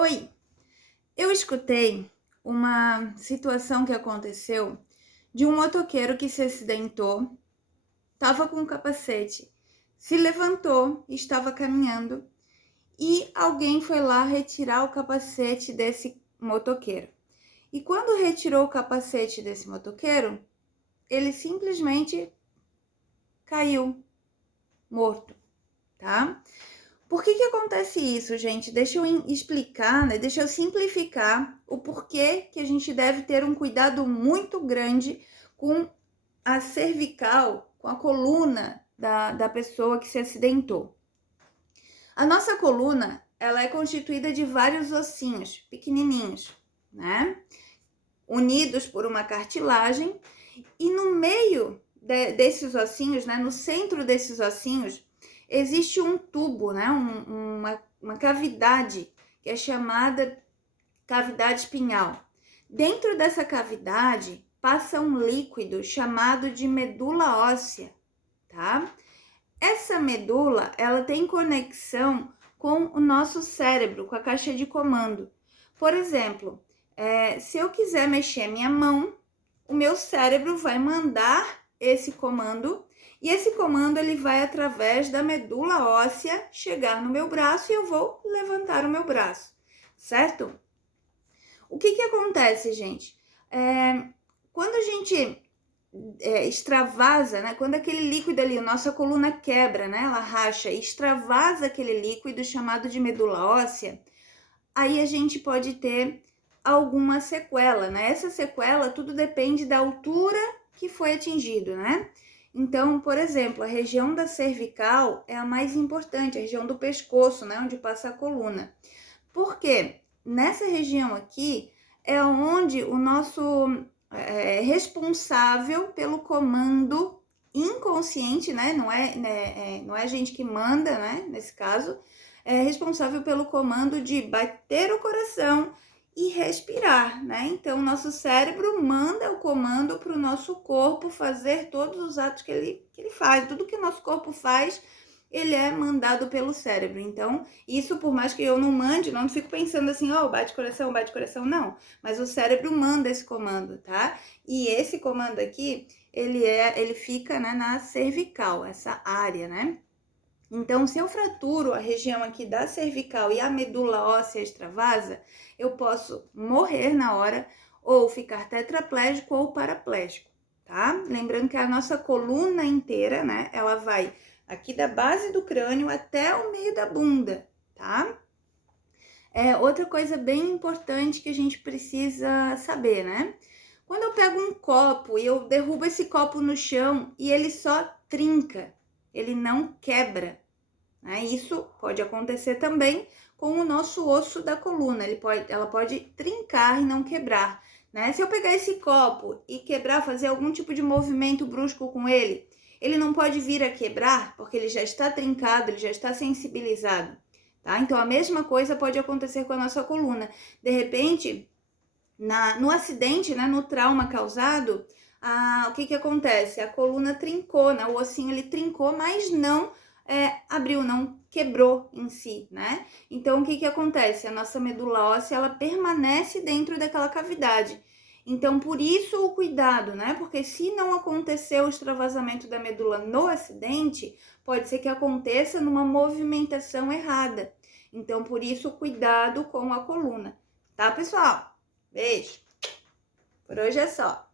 Oi, eu escutei uma situação que aconteceu de um motoqueiro que se acidentou, estava com um capacete, se levantou, estava caminhando e alguém foi lá retirar o capacete desse motoqueiro. E quando retirou o capacete desse motoqueiro, ele simplesmente caiu morto, tá? Por que acontece isso, gente? Deixa eu explicar, né? Deixa eu simplificar o porquê que a gente deve ter um cuidado muito grande com a cervical, com a coluna da pessoa que se acidentou. A nossa coluna, ela é constituída de vários ossinhos pequenininhos, né? Unidos por uma cartilagem, e no meio desses ossinhos, né? No centro desses ossinhos, existe um tubo, né? Uma cavidade que é chamada cavidade espinhal. Dentro dessa cavidade passa um líquido chamado de medula óssea, tá? Essa medula, ela tem conexão com o nosso cérebro, com a caixa de comando. Por exemplo, se eu quiser mexer minha mão, o meu cérebro vai mandar esse comando, e esse comando ele vai através da medula óssea chegar no meu braço e eu vou levantar o meu braço, certo? O que acontece, gente? Quando a gente extravasa, né? Quando aquele líquido ali, a nossa coluna quebra, né? Ela racha e extravasa aquele líquido chamado de medula óssea, aí a gente pode ter alguma sequela, né? Essa sequela tudo depende da altura que foi atingido, né? Então, por exemplo, a região da cervical é a mais importante, a região do pescoço, né? Onde passa a coluna. Por quê? Nessa região aqui é onde o nosso responsável pelo comando inconsciente, né? Não é a gente que manda, né? Nesse caso, é responsável pelo comando de bater o coração e respirar, né? Então, nosso cérebro manda o comando para o nosso corpo fazer todos os atos que ele faz. Tudo que o nosso corpo faz, ele é mandado pelo cérebro. Então, isso por mais que eu não mande, não fico pensando assim, bate coração, não. Mas o cérebro manda esse comando, tá? E esse comando aqui, ele fica, né, na cervical, essa área, né? Então, se eu fraturo a região aqui da cervical e a medula óssea extravasa, eu posso morrer na hora ou ficar tetraplégico ou paraplégico, tá? Lembrando que a nossa coluna inteira, né, ela vai aqui da base do crânio até o meio da bunda, tá? Outra coisa bem importante que a gente precisa saber, né? Quando eu pego um copo e eu derrubo esse copo no chão e ele só trinca, ele não quebra, né? Isso pode acontecer também com o nosso osso da coluna, ela pode trincar e não quebrar, né? Se eu pegar esse copo e quebrar, fazer algum tipo de movimento brusco com ele não pode vir a quebrar, porque ele já está trincado, ele já está sensibilizado, tá? Então a mesma coisa pode acontecer com a nossa coluna. De repente, no acidente, né, no trauma causado, o que acontece? A coluna trincou, né? O ossinho ele trincou, mas não abriu, não quebrou em si, né? Então, o que acontece? A nossa medula óssea, ela permanece dentro daquela cavidade. Então, por isso o cuidado, né? Porque se não aconteceu o extravasamento da medula no acidente, pode ser que aconteça numa movimentação errada. Então, por isso o cuidado com a coluna, tá, pessoal? Beijo! Por hoje é só.